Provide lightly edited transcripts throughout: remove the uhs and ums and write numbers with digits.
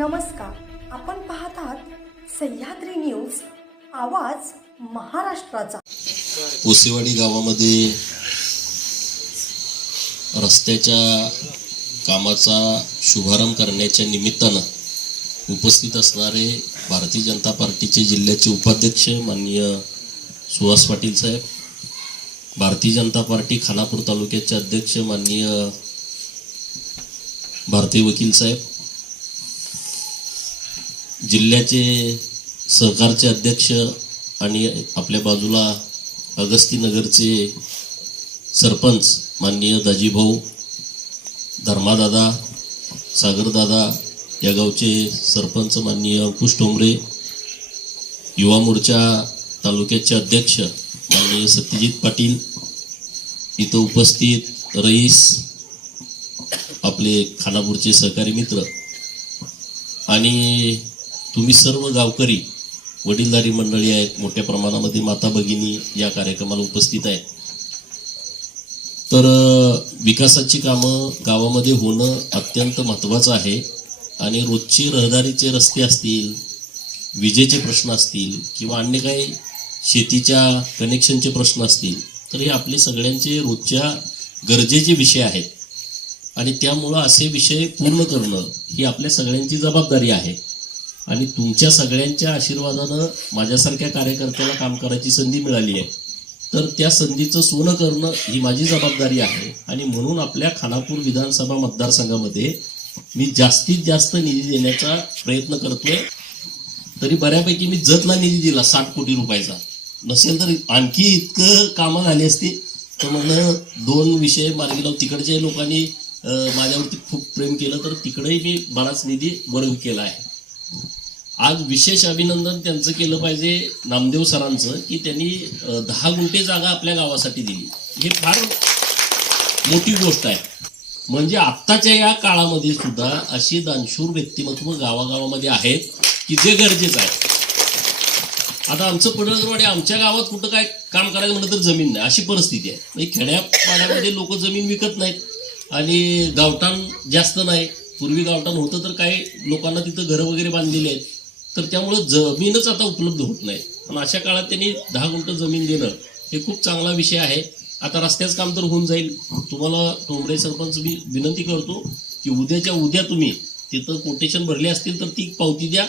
नमस्कार, आपण पाहतात सह्याद्री न्यूज, आवाज महाराष्ट्राचा। ओसेवाडी गावामध्ये रस्त्याच्या कामाचा शुभारंभ करण्याच्या निमित्तानं उपस्थित असणारे भारतीय जनता पार्टीचे जिल्ह्याचे उपाध्यक्ष माननीय सुहास पाटील साहेब, भारतीय जनता पार्टी खानापूर तालुक्याचे अध्यक्ष माननीय भारती वकील साहेब, जिल्ह्याचे सहकारचे अध्यक्ष आणि आपल्या बाजूला अगस्तीनगरचे सरपंच माननीय दाजीभाऊ, धर्मादादा, सागरदादा, या गावचे सरपंच माननीय अंकुश टोंगरे, युवा मोर्चा तालुक्याचे अध्यक्ष माननीय सत्यजित पाटील, इथं उपस्थित रईस, आपले खानापूरचे सहकारी मित्र आणि तुम्ही सर्व गावकरी, वडीलधारी मंडळी आहेत, मोठ्या प्रमाणामध्ये माता भगिनी या कार्यक्रमाला उपस्थित आहेत। तर विकासाची कामं गावामध्ये होणं अत्यंत महत्त्वाचं आहे आणि रोजची रहदारीचे रस्ते असतील, विजेचे प्रश्न असतील किंवा अन्य काही शेतीच्या कनेक्शनचे प्रश्न असतील, तर हे आपले सगळ्यांचे रोजच्या गरजेचे विषय आहेत आणि त्यामुळं असे विषय पूर्ण करणं ही आपल्या सगळ्यांची जबाबदारी आहे आणि तुमच्या सगळ्यांच्या आशीर्वादानं माझ्यासारख्या कार्यकर्त्याला काम करायची संधी मिळाली आहे, तर त्या संधीचं सोनं करणं ही माझी जबाबदारी आहे आणि म्हणून आपल्या खानापूर विधानसभा मतदारसंघामध्ये मी जास्तीत जास्त निधी देण्याचा प्रयत्न करतोय। तरी बऱ्यापैकी मी जतला निधी दिला 60 कोटी रुपयाचा, नसेल तर आणखी इतकं कामं झाली असती। तर म्हणलं 2 विषय मार्गी लावून तिकडच्या लोकांनी माझ्यावरती खूप प्रेम केलं, तर तिकडेही मी बराच निधी वरवी केला आहे। आज विशेष अभिनंदन त्यांचं केलं पाहिजे नामदेव सरांचं की त्यांनी 10 गुंठे जागा आपल्या गावासाठी दिली, हे फार मोठी गोष्ट आहे। म्हणजे आत्ताच्या या काळामध्ये सुद्धा अशी दानशूर व्यक्तिमत्व गावागावामध्ये आहेत की जे गरजेचं आहे। आता आमचं पडळकरवाडी, आमच्या गावात कुठं काय काम करायचं म्हटलं तर जमीन नाही, अशी परिस्थिती आहे। म्हणजे खेड्यापाड्यामध्ये लोक जमीन विकत नाहीत आणि गावठाण जास्त नाही। पूर्वी गावठाण होतं तर काही लोकांना तिथं घरं वगैरे बांधलेली आहेत, तर त्यामुळं जमीनच आता उपलब्ध होत नाही। पण अशा काळात त्यांनी 10 गुंठ जमीन देणं हे खूप चांगला विषय आहे। आता रस्त्याचं काम तर होऊन जाईल। तुम्हाला टोंबरे सरपंच मी विनंती करतो की उद्याच्या उद्या तुम्ही तिथं कोटेशन भरले असतील तर ती पावती द्या,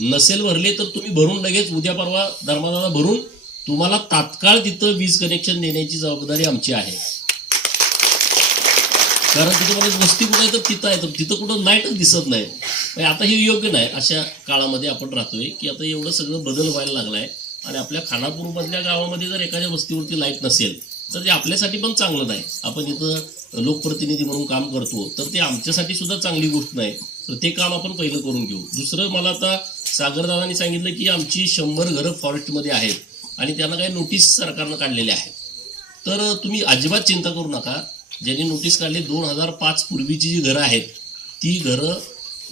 नसेल भरले तर तुम्ही भरून लगेच उद्या परवा धर्मादादा भरून तुम्हाला तात्काळ तिथं वीज कनेक्शन देण्याची जबाबदारी आमची आहे। कारण तिथं मला वस्ती कुठं आहे तर तिथं आहे, तर तिथं कुठं लाईटच दिसत नाही। आता हे योग्य नाही। अशा काळामध्ये आपण राहतोय की आता एवढं सगळं बदल व्हायला लागलाय आणि आपल्या खानापूरमधल्या गावामध्ये जर एखाद्या वस्तीवरती लाईट नसेल तर ते आपल्यासाठी पण चांगलं नाही। आपण इथं लोकप्रतिनिधी म्हणून काम करतो तर ते आमच्यासाठी सुद्धा चांगली गोष्ट नाही, तर ते काम आपण पहिलं करून घेऊ। दुसरं, मला आता सागरदादांनी सांगितलं की आमची 100 घरं फॉरेस्टमध्ये आहेत आणि त्यांना काही नोटीस सरकारनं काढलेल्या आहेत, तर तुम्ही अजिबात चिंता करू नका। ज्यांनी नोटीस काढली 2005 पूर्वीची जी घरं आहेत ती घरं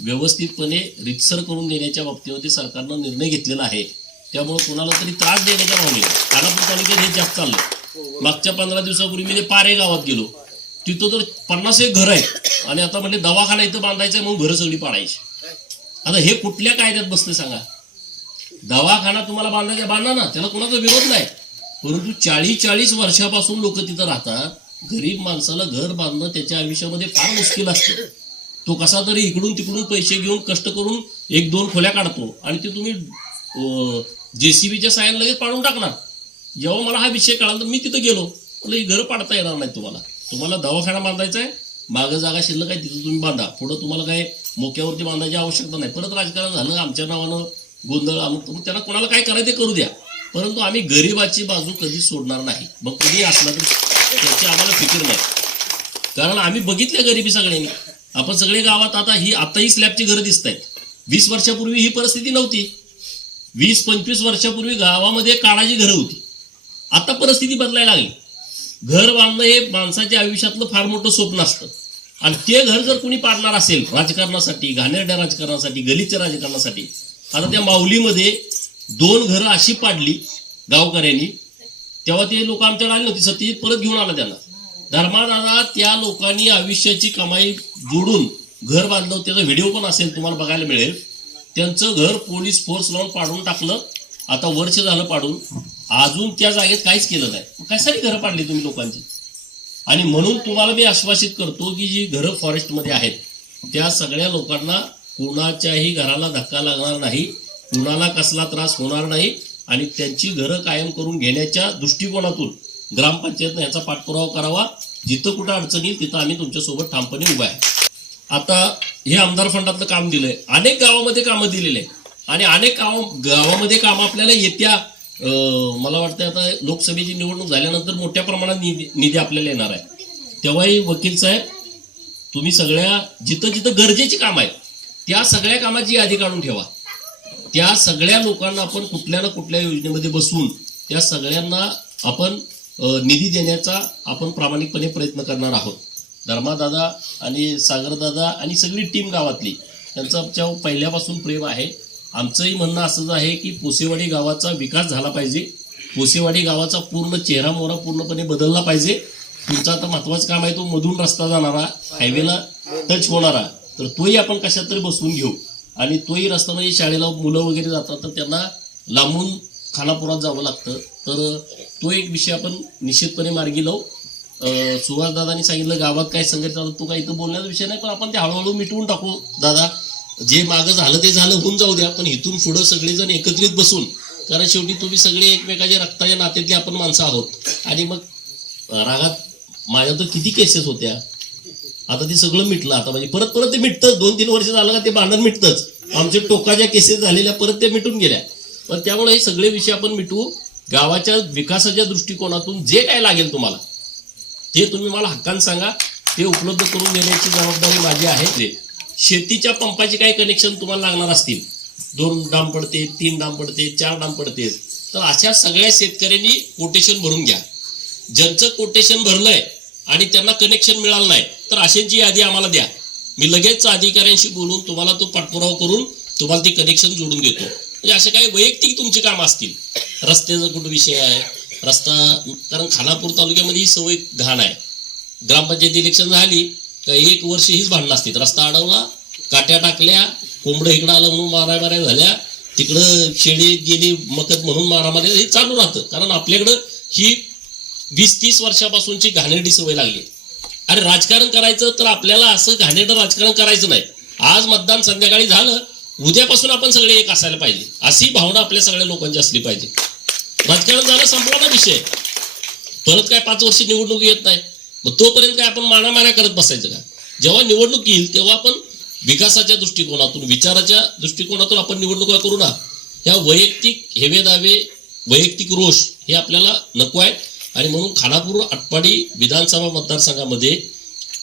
व्यवस्थितपणे रितसर करून देण्याच्या बाबतीमध्ये सरकारनं निर्णय घेतलेला आहे। त्यामुळे कोणाला तरी त्रास देण्याच्या भावनेने खानापूर तालुक्यात हे जास्त चाललं। मागच्या 15 दिवसापूर्वी मी ते पारे गावात गेलो, तिथं तर 51 घरं आहेत आणि आता म्हणजे दवाखाना इथं बांधायचा आहे म्हणून घरं सगळी पाडायची। आता हे कुठल्या कायद्यात बसते सांगा? दवाखाना तुम्हाला बांधायचा बांधा ना, त्याला कोणाचा विरोध नाही, परंतु 40-40 वर्षापासून लोक तिथं राहतात। गरीब माणसाला घर बांधणं त्याच्या आयुष्यामध्ये फार मुश्किल असतं। तो कसा तरी इकडून तिकडून पैसे घेऊन कष्ट करून 1-2 खोल्या काढतो आणि ते तुम्ही JCBच्या साहाय्याने लगेच पाडून टाकणार। जेव्हा मला हा विषय कळाला तर मी तिथं गेलो, म्हणलं ही घरं पाडता येणार नाही तुम्हाला दवाखाना बांधायचा आहे, मागं जागा शिल्लक आहे तिथं तुम्ही बांधा, पुढं तुम्हाला काय मोक्यावरती बांधायची आवश्यकता नाही। परत राजकारण झालं, आमच्या नावानं गोंधळ, मग त्यांना कोणाला काय करायचं ते करू द्या, परंतु आम्ही गरिबाची बाजू कधी सोडणार नाही। मग कधी असला तर त्याची आम्हाला फिकीर नाही, कारण आम्ही बघितल्या गरिबी सगळ्यांनी। आपण सगळे गावात आताही स्लॅबची घरं दिसत आहेत। 20 वर्षापूर्वी ही परिस्थिती नव्हती। 20-25 वर्षापूर्वी गावामध्ये काळाची घरं होती, आता परिस्थिती बदलायला लागली। घर बांधणं हे माणसाच्या आयुष्यातलं फार मोठं स्वप्न असतं आणि ते घर जर कोणी पाडणार असेल राजकारणासाठी, घाणेरड्या राजकारणासाठी, गलिच्छ राजकारणासाठी, आता त्या माऊलीमध्ये 2 घरं अशी पाडली गावकऱ्यांनी, तेव्हा ते लोक आमच्याकडे आले नव्हते, सत्यजित परत घेऊन आला त्यांना। धर्मादादा त्या लोकांनी आयुष्याची कमाई जोडून घर बांधलं, त्याचा व्हिडिओ पण असेल तुम्हाला बघायला मिळेल. त्यांचं घर पोलीस फोर्स लावून पाडून टाकलं. आता वर्ष झालं पाडून, अजून त्या जागेत काहीच केलं नाही. कशासाठी घरं पाडली तुम्ही लोकांची? आणि म्हणून तुम्हाला मी आश्वासित करतो की जी घरं फॉरेस्टमध्ये आहेत त्या सगळ्या लोकांना कुणाच्याही घराला धक्का लागणार नाही, कुणाला कसला त्रास होणार नाही. आणि त्यांची घरं कायम करून घेण्याच्या दृष्टिकोनातून ग्रामपंचायतनं याचा पाठपुरावा करावा. जिथं कुठं अडचण येईल तिथं आम्ही तुमच्यासोबत ठामपणे उभा आहे. आता हे आमदार फंडातलं काम दिलंय, अनेक गावामध्ये कामं दिलेले आहे आणि अनेक गावामध्ये कामं आपल्याला येत्या मला वाटतं आता लोकसभेची निवडणूक झाल्यानंतर मोठ्या प्रमाणात निधी आपल्याला येणार आहे. तेव्हाही वकील साहेब तुम्ही सगळ्या जिथं जिथं गरजेची कामं आहेत त्या सगळ्या कामाची यादी काढून ठेवा. त्या सगळ्या लोकांना आपण कुठल्या ना कुठल्या योजनेमध्ये बसवून त्या सगळ्यांना आपण निधी देण्याचा आपण प्रामाणिकपणे प्रयत्न करणार आहोत. धर्मादादा आणि सागरदादा आणि सगळी टीम गावातली त्यांचं आमच्या पहिल्यापासून प्रेम आहे. आमचंही म्हणणं असंच आहे की पोसेवाडी गावाचा विकास झाला पाहिजे. पोसेवाडी गावाचा पूर्ण चेहरा मोहरा पूर्णपणे बदलला पाहिजे. तुमचं आता महत्वाचं काम आहे तो मधून रस्ता जाणारा हायवेला टच होणारा, तर तोही आपण कशात तरी बसवून घेऊ. आणि तोही रस्ता म्हणजे शाळेला मुलं वगैरे जातात तर त्यांना लांबून खानापुरात जावं लागतं, तर तो एक विषय आपण निश्चितपणे मार्गी लावू. सुभाषदादांनी सांगितलं गावात काय संघर्ष झाला, तो काही इथं बोलण्याचा विषय नाही, पण आपण ते हळूहळू मिटवून टाकू. दादा जे मागं झालं ते झालं, होऊन जाऊ द्या, पण इथून पुढं सगळेजण एकत्रित बसून, कारण शेवटी तुम्ही सगळे एकमेकाच्या रक्ताच्या नात्यातली आपण माणसं आहोत. आणि मग रागात माझ्या तर किती केसेस होत्या, आता ते सगळं मिटलं. आता म्हणजे परत परत ते मिटतं, 2-3 वर्ष झालं का ते भांडण मिटतंच. आमच्या टोकाच्या केसेस झालेल्या परत ते मिटून गेल्या. पण त्यामुळे हे सगळे विषय आपण मिटवू. गावाच्या विकासाच्या दृष्टिकोनातून जे काय लागेल तुम्हाला ते तुम्ही मला हक्कान सांगा, ते उपलब्ध करून देण्याची जबाबदारी माझी आहे. शेतीच्या पंपाचे काही कनेक्शन तुम्हाला लागणार असतील, 2 डाम पडते, 3 डाम पडते, 4 डाम पडते, तर अशा सगळ्या शेतकऱ्यांनी कोटेशन भरून घ्या. ज्यांचं कोटेशन भरलंय आणि त्यांना कनेक्शन मिळालं नाही तर अशांची यादी आम्हाला द्या. मी लगेच अधिकाऱ्यांशी बोलून तुम्हाला तो पाठपुरावा करून तुम्हाला ती कनेक्शन जोडून देतो. म्हणजे असे काही वैयक्तिक तुमची कामं असतील, रस्त्याचा कुठं विषय आहे, रस्ता, कारण खानापूर तालुक्यामध्ये ही सवय घाण आहे. ग्रामपंचायत इलेक्शन झाली का 1 वर्ष हीच भांडणं असतील. रस्ता अडवला, काट्या टाकल्या, कोंबडं इकडं आलं म्हणून मारामाऱ्या झाल्या, तिकडं शेळी गेली मकत म्हणून मारामाऱ्या, हे चालू राहतं. कारण आपल्याकडं ही 20-30 वर्षापासूनची घाणेरडी सवय लागली. अरे राजकारण करायचं तर आपल्याला असं घाणेरडं राजकारण करायचं नाही. आज मतदान संध्याकाळी झालं, उद्यापासून आपण सगळे एक असायला पाहिजे, अशी भावना आपल्या सगळ्या लोकांची असली पाहिजे. राजकारण झालं, संपला ना विषय. परत काय 5 वर्ष निवडणूक येत नाही, मग तोपर्यंत काय आपण मारामाऱ्या करत बसायचं का? जेव्हा निवडणूक येईल तेव्हा आपण विकासाच्या दृष्टिकोनातून, विचाराच्या दृष्टिकोनातून आपण निवडणुका करू ना. ह्या वैयक्तिक हेवेदावे, वैयक्तिक रोष हे आपल्याला नको आहे. आणि म्हणून खानापूर आटपाडी विधानसभा मतदारसंघामध्ये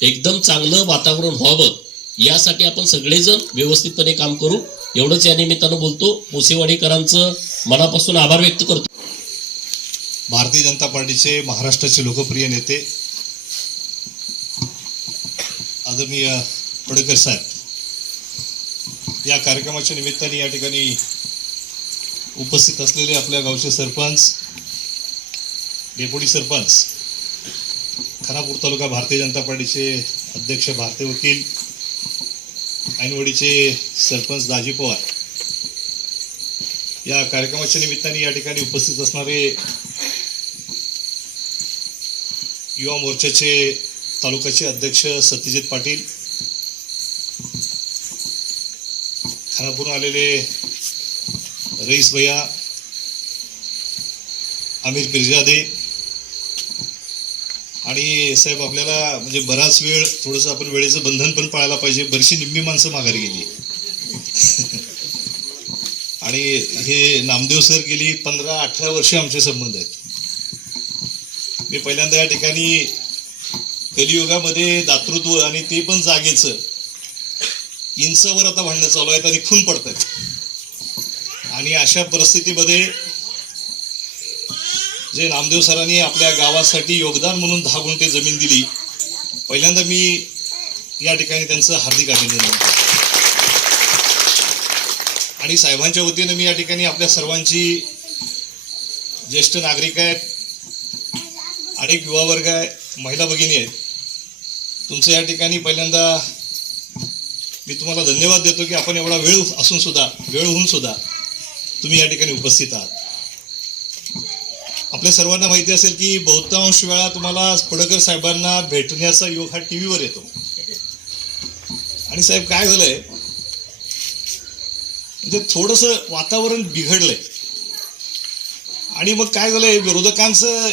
एकदम चांगलं वातावरण व्हावं यासाठी आपण सगळेजण व्यवस्थितपणे काम करू, एवढंच या निमित्तानं बोलतो. पोसेवाडीकरांचं मनापासून आभार व्यक्त करतो. भारतीय जनता पार्टीचे महाराष्ट्राचे लोकप्रिय नेते आदरणीय पडळकर साहेब, या कार्यक्रमाच्या निमित्ताने या ठिकाणी उपस्थित असलेले आपल्या गावचे सरपंच, डेप्युटी सरपंच, खानापूर तालुका भारतीय जनता पार्टीचे अध्यक्ष भारतीय वकील, ऐनवडीचे सरपंच दाजी पवार, या कार्यक्रमाच्या निमित्ताने या ठिकाणी उपस्थित असणारे युवा मोर्चाचे तालुक्याचे अध्यक्ष सत्यजित पाटील, खानापूरून आलेले रईस भैया, आमिर पिरजादे, आणि साहेब आपल्याला म्हणजे बराच वेळ थोडंसं आपण वेळेचं बंधन पण पाळायला पाहिजे. बरीचशी निम्मी माणसं माघारी गेली आणि हे नामदेव सर गेली 15-18 वर्षे आमचे संबंध आहेत. मी पहिल्यांदा या ठिकाणी कलियुगामध्ये दातृत्व आणि ते पण जागेचं इंचावर आता भांडणं चालू आहेत आणि खून पडत आहेत. आणि अशा परिस्थितीमध्ये जे नामदेव सरांनी आपल्या गावासाठी योगदान म्हणून 10 गुंठे जमीन दिली, पहिल्यांदा मी या ठिकाणी त्यांचं हार्दिक अभिनंदन करतो. आणि साहेबांच्या वतीनं मी या ठिकाणी आपल्या सर्वांची, ज्येष्ठ नागरिक आहेत, अनेक युवा वर्ग आहे, महिला भगिनी आहेत, तुमचं या ठिकाणी पहिल्यांदा मी तुम्हाला धन्यवाद देतो की आपण एवढा वेळ होऊन सुद्धा तुम्ही या ठिकाणी उपस्थित आहात. आपल्या सर्वांना माहिती असेल की बहुतांश वेळा तुम्हाला पडळकर साहेबांना भेटण्याचा योग हा टीव्हीवर येतो. आणि साहेब काय झालंय, म्हणजे थोडंसं वातावरण बिघडलंय. आणि मग काय झालंय, विरोधकांचं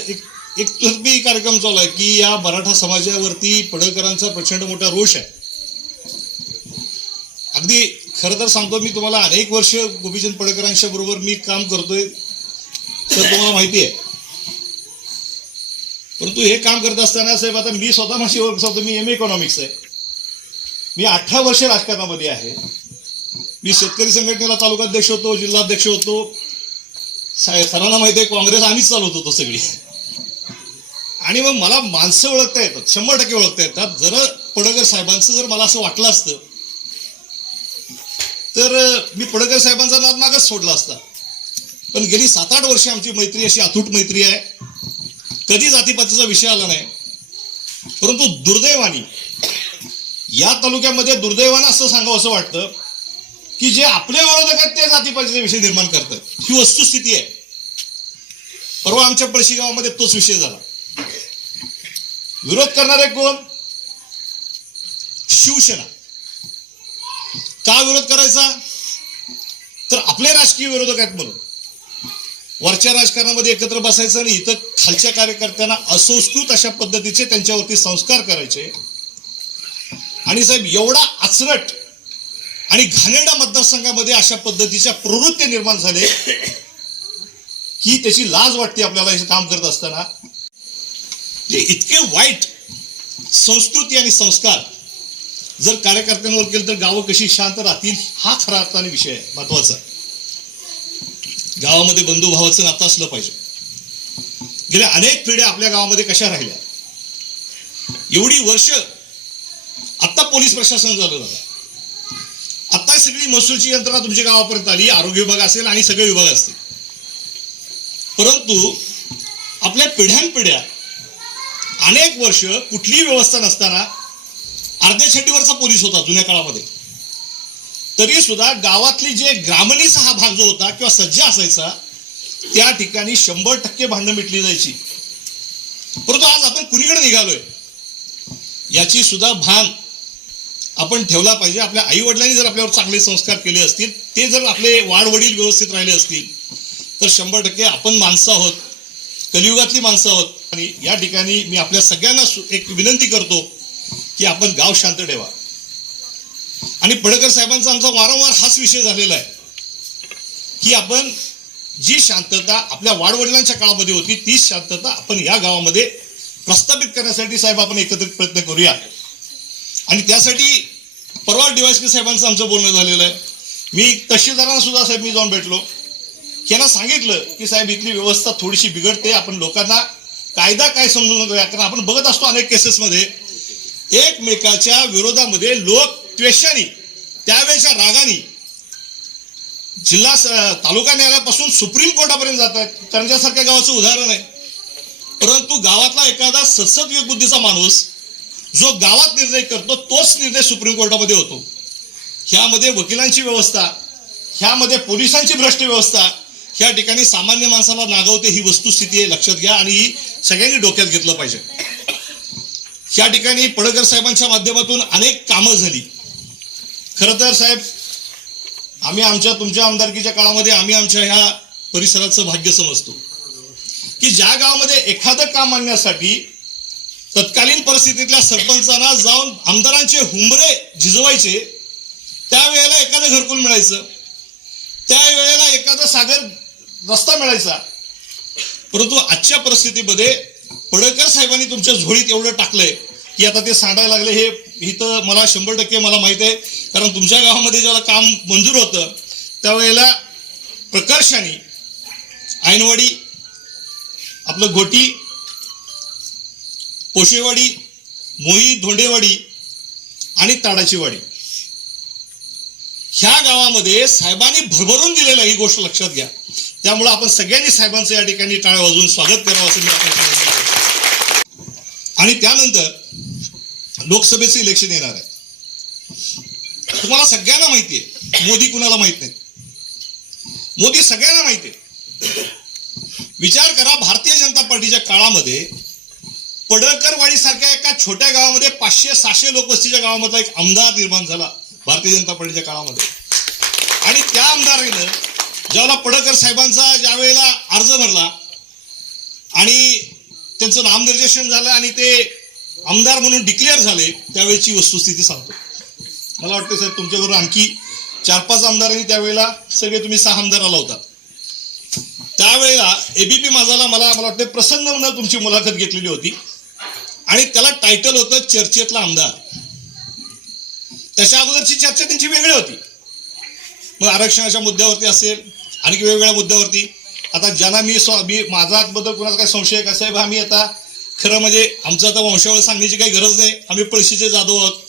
एक तर्फी कार्यक्रम चालू आहे की या मराठा समाजावरती पडळकरांचा प्रचंड मोठा रोष आहे. अगदी खरं तर सांगतो, मी तुम्हाला अनेक वर्ष गोपीचंद पडळकरांच्या बरोबर मी काम करतोय तर तुम्हाला माहिती आहे. परंतु हे काम करत असताना साहेब, आता मी स्वतः माझी ओळख सांगतो, मी MA इकॉनॉमिक्स आहे. मी 18 वर्ष राजकारणामध्ये आहे. मी शेतकरी संघटनेला तालुकाध्यक्ष होतो, जिल्हाध्यक्ष होतो. सरांना माहिती आहे, काँग्रेस आम्हीच चालवत होतो सगळी. आणि मग मला माणसं ओळखता येतात, 100% ओळखता येतात. जर पडळकर साहेबांचं जर मला असं वाटलं असतं तर मी पडळकर साहेबांचा नाद मागच सोडला असता. पण गेली 7-8 वर्ष आमची मैत्री अशी अतूट मैत्री आहे. कधी जातीपातीचा विषय आला नाही. परंतु दुर्दैवाने या तालुक्यामध्ये दुर्दैवानं असं सांगावं असं वाटतं की जे आपले विरोधक आहेत ते जातीपातीचे विषय निर्माण करतात. ही वस्तुस्थिती आहे. परवा आमच्या पळशी गावामध्ये तोच विषय झाला. विरोध करणारे कोण? शिवसेना. का विरोध करायचा? तर आपले राजकीय विरोधक आहेत म्हणून. वरच्या राजकारणामध्ये एकत्र बसायचं आणि इथं खालच्या कार्यकर्त्यांना असंस्कृत अशा पद्धतीचे त्यांच्यावरती संस्कार करायचे. आणि साहेब, एवढा आचरट आणि घाणेरडा मतदारसंघामध्ये अशा पद्धतीच्या प्रवृत्ती निर्माण झाले की त्याची लाज वाटते आपल्याला हे काम करत असताना. जे इतके वाईट संस्कृती आणि संस्कार जर कार्यकर्त्यांवर केलं तर गावं कशी शांत राहतील, हा खरा अर्थाने विषय आहे महत्वाचा. गावामध्ये बंधुभावाचं नातं असलं पाहिजे. गेल्या अनेक पिढ्या आपल्या गावामध्ये कशा राहिल्या, एवढी वर्ष. आता पोलीस प्रशासन झालं दादा, आता सगळी महसूलची यंत्रणा तुमच्या गावापर्यंत आली. आरोग्य विभाग असेल आणि सगळे विभाग असतील. परंतु आपल्या पिढ्यानपिढ्या अनेक वर्ष कुठलीही व्यवस्था नसताना अर्ध्या छेटीवरचा पोलीस होता जुन्या काळामध्ये. तरी सुद्धा गावातली जे ग्रामणीचा हा भाग जो होता किंवा सज्जा असायचा, त्या ठिकाणी 100% भांडणं मिटली जायची. परंतु आज आपण कुणीकडे निघालोय याची सुद्धा भान आपण ठेवला पाहिजे. आपल्या आई वडिलांनी जर आपल्यावर चांगले संस्कार केले असतील, ते जर आपले वाडवडील व्यवस्थित राहिले असतील तर 100% आपण माणसं आहोत, कलियुगातली माणसं आहोत. आणि या ठिकाणी मी आपल्या सगळ्यांना एक विनंती करतो की आपण गाव शांत ठेवा. आणि पडळकर साहेबांचा आमचा वारंवार हाच विषय झालेला आहे की आपण जी शांतता आपल्या वाडवडिलांच्या काळामध्ये होती, तीच शांतता आपण या गावामध्ये प्रस्थापित करण्यासाठी साहेब आपण एकत्रित प्रयत्न करूया. आणि त्यासाठी परवा DYSP साहेबांचं आमचं बोलणं झालेलं आहे. मी तहसीलदारांना सुद्धा साहेब मी जाऊन भेटलो. त्यांना सांगितलं की साहेब, इथली व्यवस्था थोडीशी बिघडते. आपण लोकांना कायदा काय समजून घेऊया. कारण आपण बघत असतो अनेक केसेसमध्ये एकमेकाच्या विरोधामध्ये लोक त्वेषाने, त्यावेळेच्या रागाने जिल्हा तालुका न्यायालयापासून सुप्रीम कोर्टापर्यंत जात आहेत. त्यांच्यासारख्या गावाचं उदाहरण आहे. परंतु गावातला एखादा सद्सद विवेकबुद्धीचा माणूस जो गावात निर्णय करतो, तोच निर्णय सुप्रीम कोर्टामध्ये होतो. ह्यामध्ये वकिलांची व्यवस्था, ह्यामध्ये पोलिसांची भ्रष्ट व्यवस्था ह्या ठिकाणी सामान्य माणसाला नागवते. ही वस्तुस्थिती आहे, लक्षात घ्या. आणि ही सगळ्यांनी डोक्यात घेतलं पाहिजे. ह्या ठिकाणी पडळकर साहेबांच्या माध्यमातून अनेक कामं झाली. खरं तर साहेब, आम्ही तुमच्या आमदारकीच्या काळामध्ये आम्ही आमच्या ह्या परिसराचं भाग्य समजतो की ज्या गावामध्ये एखादं काम आणण्यासाठी तत्कालीन परिस्थितीतल्या सरपंचांना जाऊन आमदारांचे हुंबरे झिजवायचे, त्यावेळेला एखादं घरकुल मिळायचं, त्यावेळेला एखादा सागर रस्ता मिळायचा. परंतु आजच्या परिस्थितीमध्ये पडळकर साहेबांनी तुमच्या झोळीत एवढं टाकलंय की आता ते सांडायला लागले. हे इथं मला 100% मला माहित आहे. कारण तुमच्या गावामध्ये जेव्हा काम मंजूर होतं त्यावेळेला प्रकर्षाने ऐनवाडी, आपलं घोटी, पोशेवाडी, मोही, धोंडेवाडी आणि ताडाची वाडी, ह्या गावामध्ये साहेबांनी भरभरून दिलेलं, ही गोष्ट लक्षात घ्या. त्यामुळे आपण सगळ्यांनी साहेबांचं या ठिकाणी टाळ्या वाजवून स्वागत करावं असं मी आपल्याला. आणि त्यानंतर लोकसभेचं इलेक्शन येणार आहे. तुम्हाला सगळ्यांना माहितीये मोदी कुणाला माहित नाही. मोदी सगळ्यांना माहितीये. विचार करा, भारतीय जनता पार्टीच्या काळामध्ये पडळकरवाडी सारख्या एका छोट्या गावामध्ये 500-600 लोकवस्तीच्या गावामधला एक आमदार निर्माण झाला भारतीय जनता पार्टीच्या काळामध्ये. आणि त्या आमदारानं ज्यावेळेला पडळकर साहेबांचा ज्यावेळेला अर्ज भरला आणि त्यांचं नामनिर्देशन झालं आणि ते आमदार म्हणून डिक्लेअर झाले, त्यावेळेची वस्तुस्थिती सांगतो. मला वाटतं साहेब तुमच्याबरोबर आणखी 4-5 आमदारांनी त्यावेळेला, सगळे तुम्ही 6 आमदार आला होता त्यावेळेला, एबीपी माझाला मला वाटतं प्रसन्न म्हणून तुमची मुलाखत घेतलेली होती आणि त्याला टायटल होतं चर्चेतला आमदार. त्याच्या अगोदरची चर्चा त्यांची वेगळी होती. मग आरक्षणाच्या मुद्द्यावरती असेल, आणखी वेगवेगळ्या मुद्द्यावरती. आता ज्यांना मी माझा बद्दल कुणाचा काही संशय आहे का साहेब, आम्ही आता खरं म्हणजे आमचं आता वंशावळ सांगण्याची काही गरज नाही, आम्ही पळशीचे जाधव आहोत.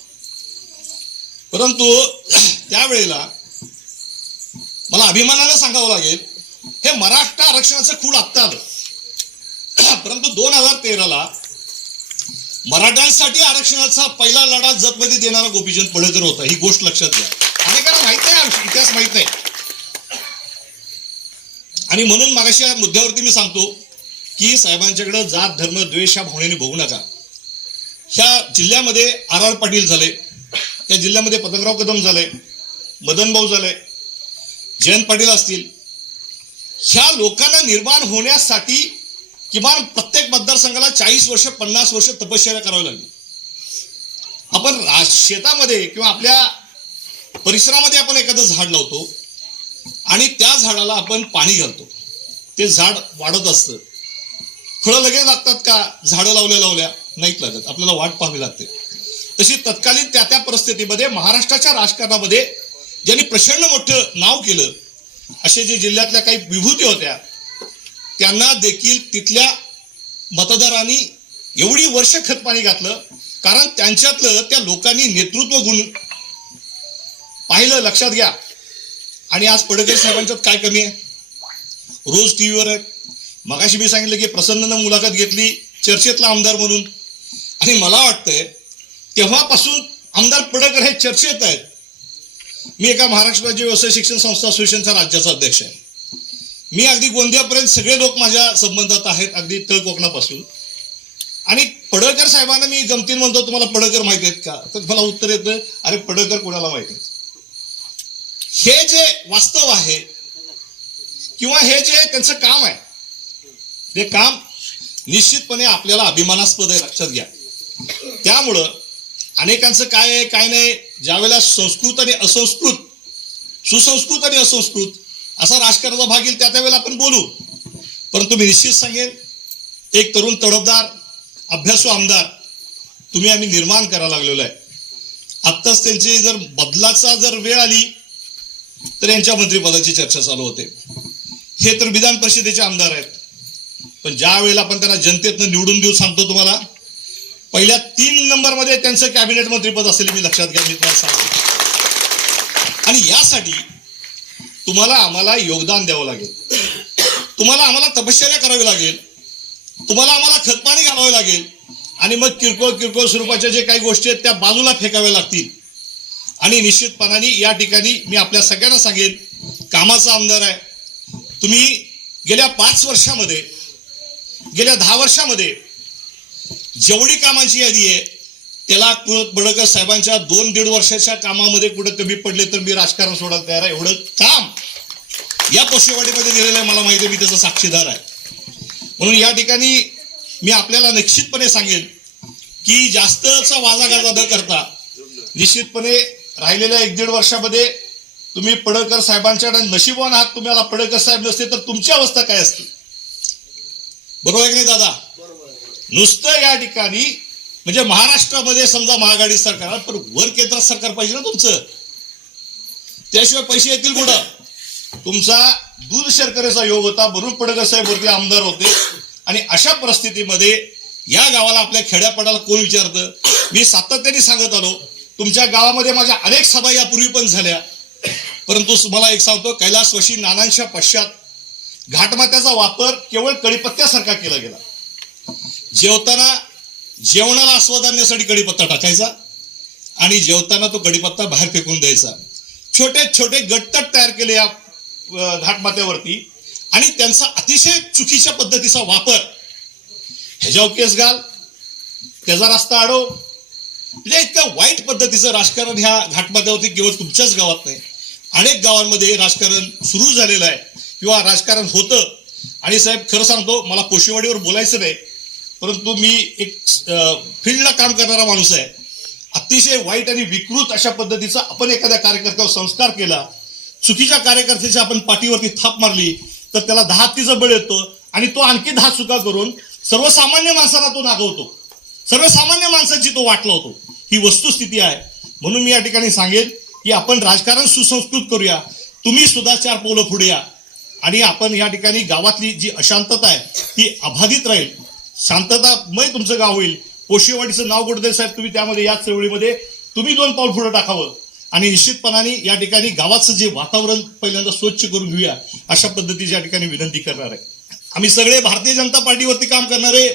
परंतु त्यावेळेला मला अभिमानानं सांगावं लागेल, हे मराठा आरक्षणाचं खूळ आत्ता आलं. परंतु 2013ला मराठ्यांसाठी आरक्षणाचा पहिला लढा जतमध्ये देणारा गोपीचंद पडळकर होता. ही गोष्ट लक्षात घ्या. अनेकांना माहित नाही, इतिहास माहित नाही. आणि म्हणून मागाशी या मुद्द्यावरती मी सांगतो की साहेबांच्याकडे जात धर्म द्वेष या भावनेने बघू नका. ह्या जिल्ह्यामध्ये आर पाटील झाले, त्या जिल्ह्यामध्ये पतंगराव कदम झाले, मदन भाऊ झाले, जयंत पाटील असतील. ह्या लोकांना निर्माण होण्यासाठी किमान प्रत्येक मतदारसंघाला 40 वर्ष 50 वर्ष तपश्चर्या करावी लागली. आपण शेतामध्ये किंवा आपल्या परिसरामध्ये आपण एखादं झाड लावतो आणि त्या झाडाला आपण पाणी घालतो, ते झाड वाढत असतं. फळं लगेच लागतात का? झाडं लावल्या नाहीत लागत, आपल्याला वाट पाहावी लागते. तशी तत्कालीन त्या परिस्थितीमध्ये महाराष्ट्राच्या राजकारणामध्ये ज्यांनी प्रचंड मोठं नाव केलं, असे जे जिल्ह्यातल्या काही विभूती होत्या, त्यांना देखील तिथल्या मतदारांनी एवढी वर्ष खतपाणी घातलं, कारण त्यांच्यातलं त्या लोकांनी नेतृत्व गुण पाहिलं. लक्षात घ्या. आणि आज पडळकर साहेबांच्यात काय कमी आहे? रोज टीव्हीवर आहे. मगाशी मी सांगितलं की प्रसन्ननं मुलाखत घेतली चर्चेतला आमदार म्हणून, आणि मला वाटतंय तेव्हापासून आमदार पडळकर हे चर्चेत आहेत. मी एका महाराष्ट्र राज्य व्यवसाय शिक्षण संस्था असोसिएशनचा राज्याचा अध्यक्ष आहे. मी अगदी गोंदियापर्यंत सगळे लोक माझ्या संबंधात आहेत, अगदी तळ कोकणापासून. आणि पडळकर साहेबांना मी गमतीन म्हणतो, तुम्हाला पडळकर माहिती आहेत का? तर मला उत्तर येतं, अरे पडळकर कोणाला माहिती आहे? हे जे वास्तव आहे किंवा हे जे त्यांचं काम आहे, ते काम निश्चितपणे आपल्याला अभिमानास्पद आहे. लक्षात घ्या. त्यामुळं अनेकांचं काय आहे काय नाही, ज्यावेळेला संस्कृत आणि असंस्कृत, सुसंस्कृत आणि असंस्कृत असा राजकारणाचा भाग येईल, त्या वेळेला आपण बोलू. परंतु मी निश्चित सांगेन, एक तरुण तडफदार अभ्यासू आमदार तुम्ही आम्ही निर्माण करायला लागलेलो आहे. आत्ताच त्यांची जर बदलाचा जर वेळ आली तर यांच्या मंत्रिपदाची चर्चा चालू होते. हे तर विधान परिषदेचे आमदार आहेत, पण ज्या वेळेला आपण त्यांना जनतेतनं निवडून देऊ सांगतो, तुम्हाला पहिल्या 3 नंबरमध्ये त्यांचं कॅबिनेट मंत्रिपद असेल, मी लक्षात घ्या, मी तुम्हाला सांगतो. आणि यासाठी तुम्हाला आम्हाला योगदान द्यावं लागेल, तुम्हाला आम्हाला तपश्चर्या करावी लागेल, तुम्हाला आम्हाला खतपाणी घालावे लागेल, आणि मग किरकोळ स्वरूपाच्या जे काही गोष्टी आहेत त्या बाजूला फेकाव्या लागतील. आणि निश्चितपणाने या ठिकाणी मी आपल्या सगळ्यांना सांगेन, कामाचा आमदार आहे तुम्ही. गेल्या 5 वर्षामध्ये, गेल्या 10 वर्षामध्ये जेवढी कामांची यादी आहे, त्याला पडळकर साहेबांच्या 2-1.5 वर्षाच्या कामामध्ये कुठे कमी पडले तर मी राजकारण सोडायला तयार आहे. एवढं काम या पोशेवाडीमध्ये दिलेलं आहे, मला माहिती आहे, मी त्याचा साक्षीदार आहे. म्हणून या ठिकाणी मी आपल्याला निश्चितपणे सांगेन की जास्तचा वाजागाजा न करता निश्चितपणे राहिलेल्या 1-1.5 वर्षामध्ये तुम्ही पडळकर साहेबांच्या नशिबवान आहात. तुम्हाला पडळकर साहेब नसते तर तुमची अवस्था काय असते? बरोबर आहे की नाही दादा? नुसतं या ठिकाणी म्हणजे महाराष्ट्रामध्ये समजा महाआघाडी सरकार, पण वर केंद्रात सरकार पाहिजे ना तुमचं, त्याशिवाय पैसे येतील कुठं? तुमचा दूध शर्करेचा योग होता, म्हणून पडळकर साहेब वरती आमदार होते. आणि अशा परिस्थितीमध्ये या गावाला, आपल्या खेड्यापाड्याला कोण विचारतं? मी सातत्याने सांगत आलो, तुमच्या गावामध्ये माझ्या अनेक सभा यापूर्वी पण झाल्या, परंतु मला एक सांगतो, कैलासवासी नानांच्या पश्चात घाटमात्याचा वापर केवळ कढीपत्त्यासारखा केला गेला. जेवताना जेवणाला आस्वाद आणण्यासाठी कढीपत्ता टाकायचा आणि जेवताना तो कढीपत्ता बाहेर फेकून द्यायचा. छोटे छोटे गटतट तयार केले या घाटमाथ्यावरती आणि त्यांचा अतिशय चुकीच्या पद्धतीचा वापर, ह्याच्यावर केस घाल, त्याचा रस्ता अडव, म्हणजे इतक्या वाईट पद्धतीचं राजकारण ह्या घाटमाथ्यावरती केवळ तुमच्याच गावात नाही, अनेक गावांमध्ये राजकारण सुरू झालेलं आहे किंवा राजकारण होतं. आणि साहेब खरं सांगतो, मला पोशेवाडीवर बोलायचं नाही, परंतु मी एक फील्डला काम करणारा माणूस आहे. अतिशय वाईट आणि विकृत अशा पद्धतीचा आपण एखाद्या कार्यकर्त्यावर संस्कार केला, चुकीच्या कार्यकर्त्याच्या आपण पाठीवरती थाप मारली तर त्याला 10 हत्तीचं बळ येतं आणि तो आणखी 10 चुका करून सर्वसामान्य माणसाला तो नागवतो, सर्वसामान्य माणसाची तो वाट लावतो. ही वस्तुस्थिती आहे. म्हणून मी या ठिकाणी सांगेन की आपण राजकारण सुसंस्कृत करूया, तुम्ही सुद्धा 4 पावलं पुढे या आणि आपण या ठिकाणी गावातली जी अशांतता आहे ती अबाधित राहील, शांततामय तुमचं गाव होईल. पोशेवाडीचं नाव कुठेतरी साहेब तुम्ही त्यामध्ये या चळवळीमध्ये तुम्ही 2 पाऊल पुढे टाकावं आणि निश्चितपणाने या ठिकाणी गावाचं जे वातावरण पहिल्यांदा स्वच्छ करून घेऊया, अशा पद्धतीची या ठिकाणी विनंती करणार आहे. आम्ही सगळे भारतीय जनता पार्टीवरती काम करणारे,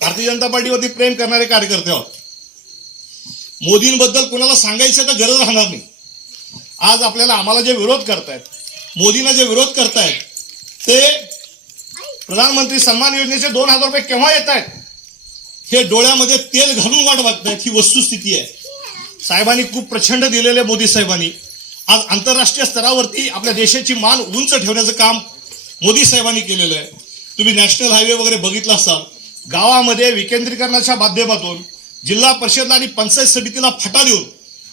भारतीय जनता पार्टीवरती प्रेम करणारे कार्यकर्ते आहोत. मोदींबद्दल कोणाला सांगायचं तर गरज राहणार नाही. आज आम्हाला जे विरोध करतायत, मोदींना जे विरोध करतायत, ते प्रधानमंत्री सन्मान योजनेचे 2,000 रुपये केव्हा येत आहेत हे डोळ्यामध्ये तेल घालून वाट बघतायत. ही वस्तुस्थिती आहे. साहेबांनी खूप प्रचंड दिलेले, मोदी साहेबांनी आज आंतरराष्ट्रीय स्तरावरती आपल्या देशाची मान उंच ठेवण्याचं काम मोदी साहेबांनी केलेलं आहे. तुम्ही नॅशनल हायवे वगैरे बघितला असाल, गावामध्ये विकेंद्रीकरणाच्या माध्यमातून जिल्हा परिषद आणि पंचायत समितीला फाटा देऊन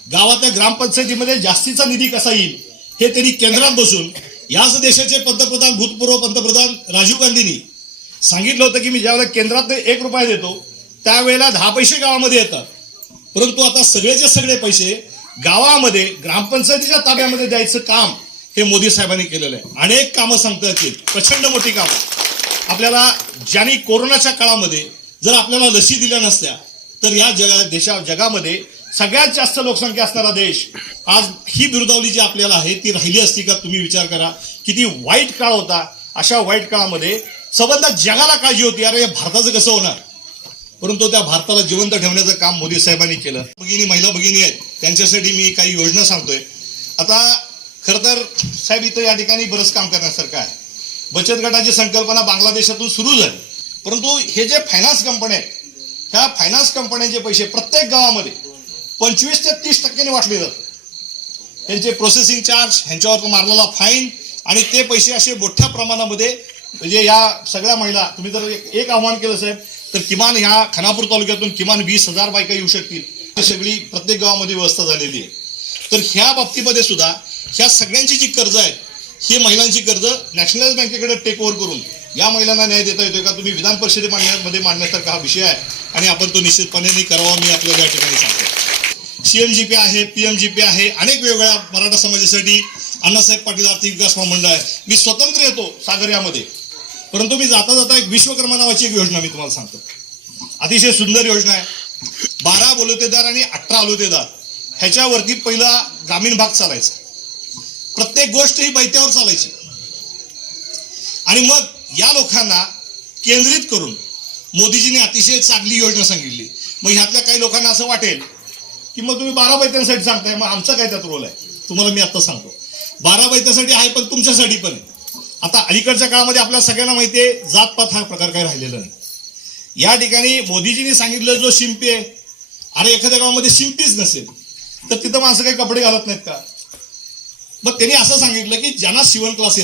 गावातल्या ग्रामपंचायतीमध्ये जास्तीचा निधी कसा येईल हे त्यांनी केंद्रात बसून, याच देशाचे पंतप्रधान, भूतपूर्व पंतप्रधान राजीव गांधींनी सांगितलं होतं की मी ज्यावेळेला केंद्रात 1 रुपया देतो त्यावेळेला 10 पैसे गावामध्ये येतात. परंतु आता सगळेचे सगळे पैसे गावामध्ये ग्रामपंचायतीच्या ताब्यामध्ये द्यायचं काम हे मोदी साहेबांनी केलेलं आहे. अनेक कामं सांगता येतील, प्रचंड मोठी कामं. आपल्याला ज्यांनी कोरोनाच्या काळामध्ये जर आपल्याला लसी दिल्या नसत्या तर या जगामध्ये सगळ्यात जास्त लोकसंख्या असणारा देश, आज ही बिरुदावली जी आपल्याला आहे ती राहिली असती का? तुम्ही विचार करा, किती वाईट काळ होता. अशा वाईट काळामध्ये संबंध जगाला काळजी होती, अरे भारताचं कसं होणार, परंतु त्या भारताला जिवंत ठेवण्याचं काम मोदी साहेबांनी केलं. महिला भगिनी आहेत, त्यांच्यासाठी मी काही योजना सांगतोय. आता खरं तर साहेब इथं या ठिकाणी बरंच काम करण्यासारखं आहे. बचत गटाची संकल्पना बांगलादेशातून सुरू झाली, परंतु हे जे फायनान्स कंपन्या आहेत, ह्या फायनान्स कंपन्यांचे पैसे प्रत्येक गावामध्ये 25 ते 30% वाटले जातात. त्यांचे प्रोसेसिंग चार्ज, ह्यांच्यावर मारलेला फाईन आणि ते पैसे असे मोठ्या प्रमाणामध्ये, म्हणजे या सगळ्या महिला, तुम्ही जर एक आव्हान केलं साहेब तर किमान ह्या खानापूर तालुक्यातून किमान 20,000 बायका येऊ शकतील. ही सगळी प्रत्येक गावामध्ये व्यवस्था झालेली आहे. तर ह्या बाबतीमध्ये सुद्धा ह्या सगळ्यांची जी कर्ज आहेत, ही महिलांची कर्ज नॅशनलाइज बँकेकडे टेक ओव्हर करून या महिलांना न्याय देता येतोय का? तुम्ही विधान परिषदेमध्ये मांडण्यासारखा हा विषय आहे आणि आपण तो निश्चितपणे करावा, मी आपल्याला या ठिकाणी सांगतो. CMGP आहे, PMGP आहे, अनेक वेगवेगळ्या मराठा समाजासाठी अण्णासाहेब पाटील आर्थिक विकास महामंडळ आहे. मी स्वतंत्र येतो सागरियामध्ये, परंतु मी जाता जाता एक विश्वकर्मा नावाची एक योजना मी तुम्हाला सांगतो. अतिशय सुंदर योजना आहे. 12 बलुतेदार आणि 18 अलुतेदार ह्याच्यावरती पहिला ग्रामीण भाग चालायचा. प्रत्येक गोष्ट ही बैत्यावर चालायची आणि मग या लोकांना केंद्रित करून मोदीजींनी अतिशय चांगली योजना सांगितली. मग ह्यातल्या काही लोकांना असं वाटेल की मग तुम्ही 12 बैत्यांसाठी सांगताय, मग आमचा काय त्यात रोल आहे? तुम्हाला मी आता सांगतो. 12 बैत्यासाठी आहे, पण तुमच्यासाठी पण आहे. आता अलीकडच्या काळामध्ये आपल्याला सगळ्यांना माहिती आहे, जातपात हा प्रकार काही राहिलेला नाही. या ठिकाणी मोदीजींनी सांगितलं जो शिंपी आहे, अरे एखाद्या गावामध्ये शिंपीच नसेल तर तिथं माणसं काही कपडे घालत नाहीत का? मग त्यांनी असं सांगितलं की ज्यांना शिवण क्लास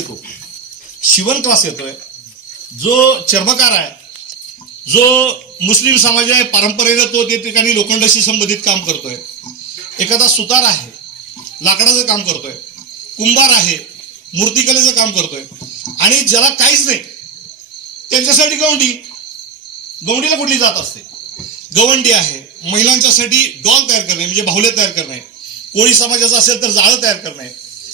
येतोय, जो चर्मकार आहे, जो मुस्लिम समाज आहे परंपरेनं तो त्या ठिकाणी लोखंडाशी संबंधित काम करतोय, एखादा सुतार आहे लाकडाचं काम करतोय, कुंभार आहे मूर्तिकलेचं काम करतोय, आणि ज्याला काहीच नाही त्यांच्यासाठी गवंडीला कुठली जात असते? गवंडी आहे. महिलांच्यासाठी डॉल तयार करणे म्हणजे बाहुले तयार करणे, कोळी समाजाचं असेल तर जाळं तयार करणे,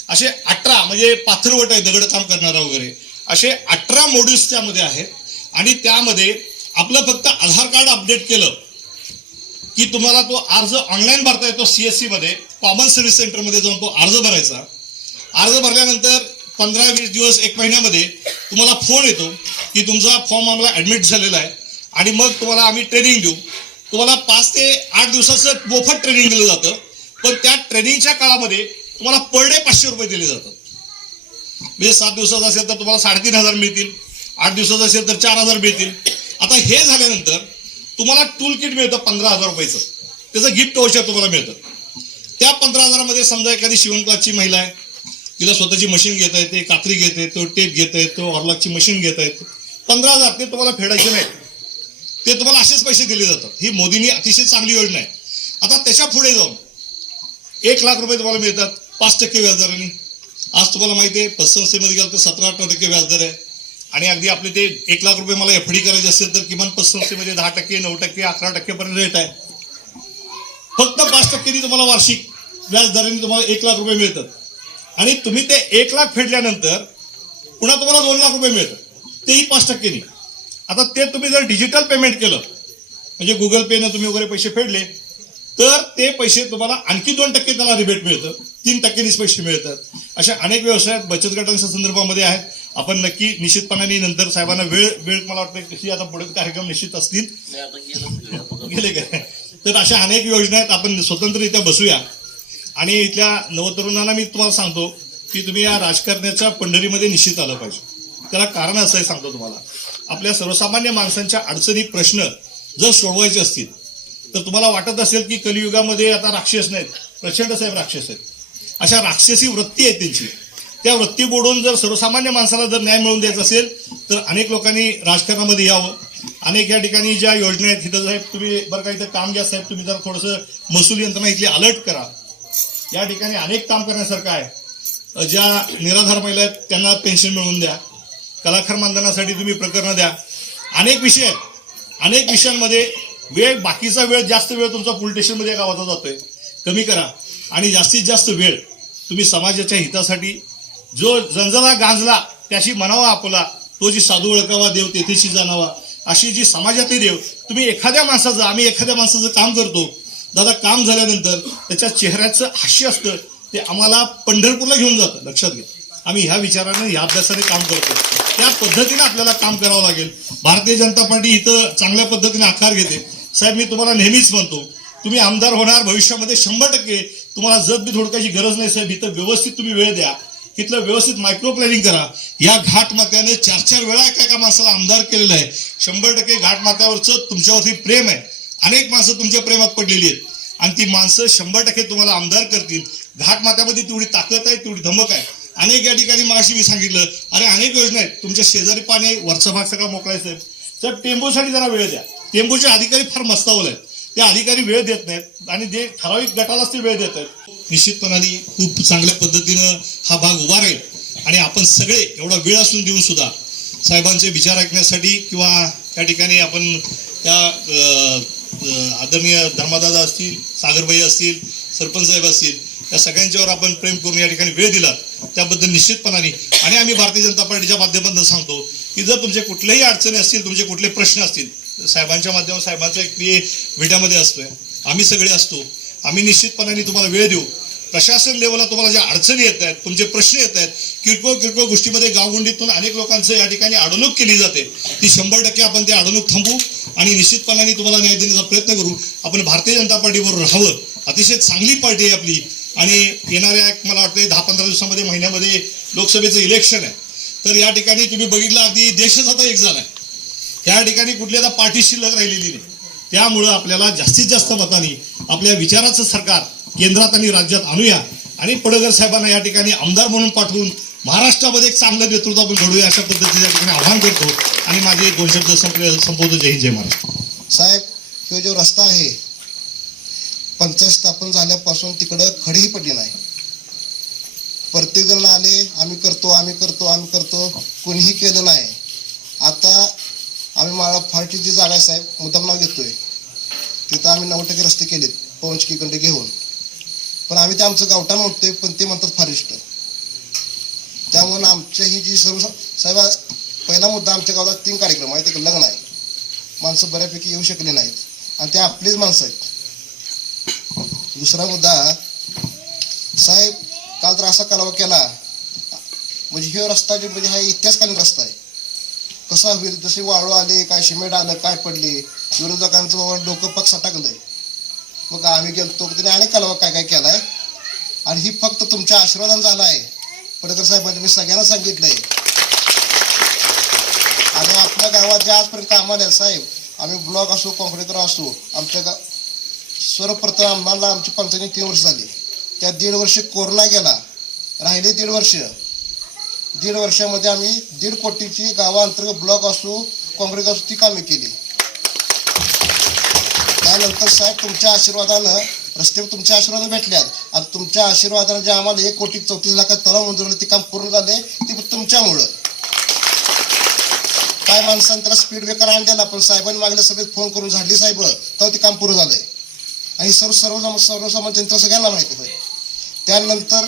असे 18 म्हणजे पाथरवट आहे दगड काम करणारा वगैरे, असे 18 मॉड्यूल्स त्यामध्ये आहेत. आणि त्यामध्ये आपलं फक्त आधार कार्ड अपडेट केलं की तुम्हाला तो अर्ज ऑनलाईन भरता येतो. CSC मध्ये कॉमन सर्व्हिस सेंटरमध्ये जाऊन तो अर्ज भरायचा. अर्ज भरल्यानंतर 15-20 दिवस 1 महिन्यामध्ये तुम्हाला फोन येतो की तुमचा फॉर्म आम्हाला ऍडमिट झालेला आहे आणि मग तुम्हाला आम्ही ट्रेनिंग देऊ. तुम्हाला 5 ते 8 दिवसाचं मोफत ट्रेनिंग दिलं जातं, पण त्या ट्रेनिंगच्या काळामध्ये तुम्हाला पर डे 500 रुपये दिले जातात. म्हणजे 7 दिवसाचं असेल तर तुम्हाला 3,500 मिळतील, 8 दिवसाचं असेल तर 4,000 मिळतील. आता हे झाल्यानंतर तुम्हाला टूल किट मिळतं 15,000 रुपयाचं, त्याचं गिफ्ट वाउचर तुम्हाला मिळतं. त्या 15,000 समजा एखादी शिवणक्लासची महिला आहे, तिला स्वतःची मशीन घेता येते, कात्री घेता येतो, टेप घेता येतो, ऑरलॉकची मशीन घेता येते. 15,000 ते तुम्हाला फेडायचे नाही, ते तुम्हाला असेच पैसे दिले जातात. ही मोदींनी अतिशय चांगली योजना आहे. आता त्याच्या पुढे जाऊन 1,00,000 रुपये तुम्हाला मिळतात 5% व्याजदराने. आज तुम्हाला माहिती आहे पतसंस्थेमध्ये गेलं तर 17-18% व्याजदर आहे. आणि अगदी आपले ते 1,00,000 रुपये मला एफडी करायची असेल तर किमान पतसंस्थेमध्ये 10%, 9%, 11% पर्यंत रेट आहे. फक्त 5% तुम्हाला वार्षिक व्याजदराने तुम्हाला 1,00,000 रुपये मिळतात. आणि तुम्ही ते 1,00,000 फेडल्यानंतर पुन्हा तुम्हाला 2,00,000 रुपये मिळतात, तेही 5%. आता ते तुम्ही जर डिजिटल पेमेंट केलं म्हणजे गुगल पेनं तुम्ही वगैरे पैसे फेडले तर ते पैसे तुम्हाला आणखी 2% त्याला रिबेट मिळतं, 3%नीच पैसे मिळतात. अशा अनेक व्यवसाय बचत गटांच्या संदर्भामध्ये आहेत. आपण नक्की निश्चितपणाने नंतर साहेबांना वेळ मला वाटतं कशी आता पुढे कार्यक्रम निश्चित असतील गेले काय, तर अशा अनेक योजना आहेत. आपण स्वतंत्ररित्या बसूया. आणि इथल्या नवतरुणांना मी तुम्हाला सांगतो की तुम्ही या राजकारणाच्या पंढरीमध्ये निश्चित आलं पाहिजे. त्याला कारण असं आहे, सांगतो तुम्हाला. आपल्या सर्वसामान्य माणसांच्या अडचणी प्रश्न जर सोडवायचे असतील तर तुम्हाला वाटत असेल की कलियुगामध्ये आता राक्षस नाहीत, प्रचंड साहेब राक्षस आहेत. अशा राक्षसी वृत्ती आहे त्यांची. त्या वृत्ती बोडून जर सर्वसामान्य माणसाला जर न्याय मिळवून द्यायचा असेल तर अनेक लोकांनी राजकारणामध्ये यावं. अनेक या ठिकाणी ज्या योजना आहेत तिथं साहेब तुम्ही बरं का इथं काम घ्या साहेब, तुम्ही जर थोडंसं महसूल यंत्रणा इथली अलर्ट करा. या ठिकाणी अनेक काम करण्यासारखं आहे. ज्या निराधार महिला आहेत त्यांना पेन्शन मिळवून द्या, कलाकार मानधनासाठी तुम्ही प्रकरणं द्या. अनेक विषय आहेत. अनेक विषयांमध्ये बाकीचा वेळ जास्त वेळ तुमचा पोलीस स्टेशनमध्ये गावाचा जातोय, कमी करा. आणि जास्तीत जास्त वेळ तुम्ही समाजाच्या हितासाठी जो जंजला गांजला त्याशी म्हणावा आपला, तो जी साधू ओळखावा देव तेथेशी जाणावा, अशी जी समाजातली देव. तुम्ही आम्ही एखाद्या माणसाचं काम करतो दादा, काम झाल्यानंतर त्याच्या चेहऱ्याचं हास्य असतं ते आम्हाला पंढरपूरला घेऊन जातं. लक्षात घ्या, आम्ही ह्या विचाराने ह्या अभ्यासाने काम करतो. त्या पद्धतीने आपल्याला काम करावं लागेल. भारतीय जनता पार्टी इथं चांगल्या पद्धतीने आकार घेते. साहेब मी तुम्हाला नेहमीच म्हणतो, तुम्ही आमदार होणार भविष्यामध्ये 100%. तुम्हाला जत बी थोडक्याची गरज नाही साहेब. इथं व्यवस्थित तुम्ही वेळ द्या, इथलं व्यवस्थित मायक्रो प्लॅनिंग करा. या घाट मात्याने 4-4 वेळा एका माणसाला आमदार केलेलं आहे. 100% घाट मात्यावरचं तुमच्यावरती प्रेम आहे. अनेक माणसं तुमच्या प्रेमात पडलेली आहेत आणि ती माणसं 100% तुम्हाला आमदार करतील. घाट मात्यामध्ये तेवढी ताकद आहे, तेवढी धमक आहे. अनेक या ठिकाणी मगाशी मी सांगितलं, अरे अनेक योजना आहेत. तुमच्या शेजारी पाणी वरचा भाग सगळा मोकळायचा आहे साहेब. टेंबूसाठी जरा वेळ द्या. टेंबूचे अधिकारी फार मस्तावले आहेत, ते अधिकारी वेळ देत नाहीत आणि जे ठराविक गटालाच ते वेळ देत आहेत. निश्चितपणाने खूप चांगल्या पद्धतीनं हा भाग उभा राहील. आणि आपण सगळे एवढा वेळ असून देऊन सुद्धा साहेबांचे विचार ऐकण्यासाठी किंवा त्या ठिकाणी आपण त्या आदरणीय धर्मादादा असतील, सागरभाई असतील, सरपंच साहेब असतील, या सगळ्यांच्यावर आपण प्रेम करून या ठिकाणी वेळ दिला त्याबद्दल निश्चितपणाने. आणि आम्ही भारतीय जनता पार्टीच्या माध्यमातून सांगतो की जर तुमचे कुठल्याही अडचणी असतील, तुमचे कुठले प्रश्न असतील, साहेबांच्या माध्यमातून साहेबांचा एक विड्यामध्ये असतोय, आम्ही सगळे असतो, आम्ही निश्चितपणाने तुम्हाला वेळ देऊ. प्रशासन लेवलला तुम्हाला ज्या अडचणी येत आहेत, तुमचे प्रश्न येत आहेत, किरकोळ गोष्टीमध्ये गावगुंडीतून अनेक लोकांचं या ठिकाणी अडवणूक केली जाते, ती 100% आपण ते अडवणूक थांबवू आणि निश्चितपणाने तुम्हाला न्याय देण्याचा प्रयत्न करू. आपण भारतीय जनता पार्टीबरोबर राहावं. अतिशय चांगली पार्टी आहे आपली. आणि येणाऱ्या मला वाटतं 10-15 दिवसामध्ये, महिन्यामध्ये लोकसभेचं इलेक्शन आहे. तर या ठिकाणी तुम्ही बघितलं अगदी देशच आता एक झाला आहे. त्या ठिकाणी कुठली आता पार्टी शिल्लक राहिलेली नाही. त्यामुळं आपल्याला जास्तीत जास्त मतांनी आपल्या विचाराचं सरकार केंद्रात आणि राज्यात आणूया आणि पडळकर साहेबांना या ठिकाणी आमदार म्हणून पाठवून महाराष्ट्रामध्ये एक चांगलं नेतृत्व आपण घडूया, अशा पद्धतीने या ठिकाणी आवाहन करतो आणि माझे 2 शब्द संपवतो. जय हिंद, जय महाराष्ट्र. साहेब, तो जो रस्ता आहे पंचायत स्थापन झाल्यापासून तिकडं खडीही पडली नाही. प्रत्येक जण आले, आम्ही करतो, कोणीही केलं नाही. आता आम्ही मला फार्टीची जागा आहे साहेब, मुद्दाम नाव घेतोय, तिथं आम्ही 9% रस्ते केलेत पवनचक्कीकडे घेऊन. पण आम्ही ते आमचं गावठाण म्हणतोय, पण ते म्हणतात फॉरेस्ट. त्यामुळे आमच्या ही जी सर्व साहेब, पहिला मुद्दा आमच्या गावात 3 कार्यक्रम आहेत, एक लग्न आहे, माणसं बऱ्यापैकी येऊ शकले नाहीत आणि ते आपलेच माणसं आहेत. दुसरा मुद्दा साहेब, काल तर असा कालवा केला म्हणजे हा रस्ता जो म्हणजे हा इतिहासकालीन रस्ता आहे. कसा होईल, जसे वाळू आले, काय सिमेंट आलं, काय पडले, विरोधकांचं बाबा डोकं पक्ष टाकलंय. मग आम्ही गेलतो, त्याने अनेक कालावा काय काय केलाय आणि ही फक्त तुमच्या आशीर्वादाने झाला आहे. पडकर साहेबांनी मी सगळ्यांना सांगितलंय. आणि आपल्या गावात जे आजपर्यंत कामाला आहे साहेब, आम्ही ब्लॉक असो, कॉन्क्रीटर असो, आमच्या सर्वप्रथम आम्हाला आमची पंचायतीने 3 वर्ष झाली. त्या 1.5 वर्ष कोरोना गेला, राहिले 1.5 वर्ष. 1.5 वर्षामध्ये आम्ही 1.5 कोटीची गावांतर्गत ब्लॉक असो, काँक्रीट असो, ती कामे केली. त्यानंतर साहेब तुमच्या आशीर्वादानं रस्ते तुमच्या आशीर्वादाने भेटल्यात आणि तुमच्या आशीर्वादाने जे आम्हाला 1,34,00,000 तलाव मंजूर झाले ते काम पूर्ण झाले ते तुमच्यामुळं. काय माणसाने त्याला स्पीड ब्रेकर आणलेला, पण साहेबांनी मागल्या सभेत फोन करून झाडली साहेब, तेव्हा ते काम पूर्ण झालंय आणि सर्वसामान्य जनता सगळ्यांना माहिती आहे. त्यानंतर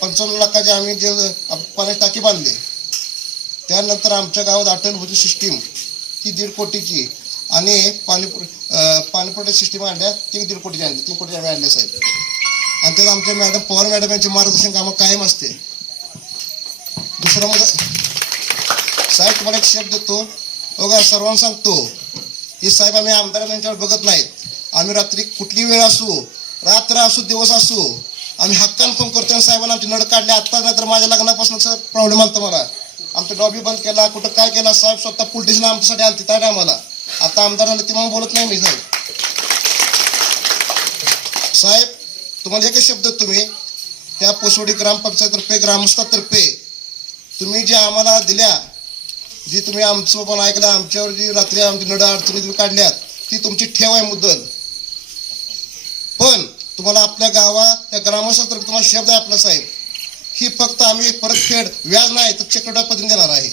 55 लाखाचे आम्ही जे पाण्याची टाकी बांधले. त्यानंतर आमच्या गावात अटल भुजल सिस्टीम ती 1.5 कोटीची आणि पाणीपुरवठा सिस्टीम आणल्या, ती 1.5 कोटीची आणली, 3 कोटी आम्ही आणले साहेब. आणि त्यात आमच्या मॅडम पवार मॅडम यांचे मार्गदर्शन कामं कायम असते. दुसरं मग साहेब तुम्हाला एक शब्द देतो, बघा सर्वांना सांगतो की साहेब आम्ही आमदार यांच्यावर बघत नाहीत. आम्ही रात्री कुठली वेळ असू, रात्र असू, दिवस असू, आम्ही हक्कान फोन करतो. आणि साहेबांना आमची नड काढली आत्ताच, नाही तर माझ्या लग्नापासून प्रॉब्लेम आलता मला. आमचा डॉबी बंद केला, कुठं काय केला, साहेब स्वतः पोलीस स्टेशन आमच्यासाठी आलते त्या टायमाला. आता आमदार झाले ते मग बोलत नाही मी साहेब. साहेब तुम्हाला एकच शब्द, तुम्ही त्या पोसवडी ग्रामपंचायततर्फे, ग्रामस्थातर्फे तुम्ही जे आम्हाला दिल्या, जी तुम्ही आमचं पण ऐकलं, आमच्यावर जी रात्री आमची नड अडचणी तुम्ही काढल्यात, ती तुमची ठेव आहे मुद्दल. पण तुम्हाला आपल्या गावात त्या ग्रामस्थातर्फे तुम्हाला शब्द आहे आपला साहेब, ही फक्त आम्ही परतफेड व्याज नाही तर चक्रवड्या पद्धतीने देणार आहे.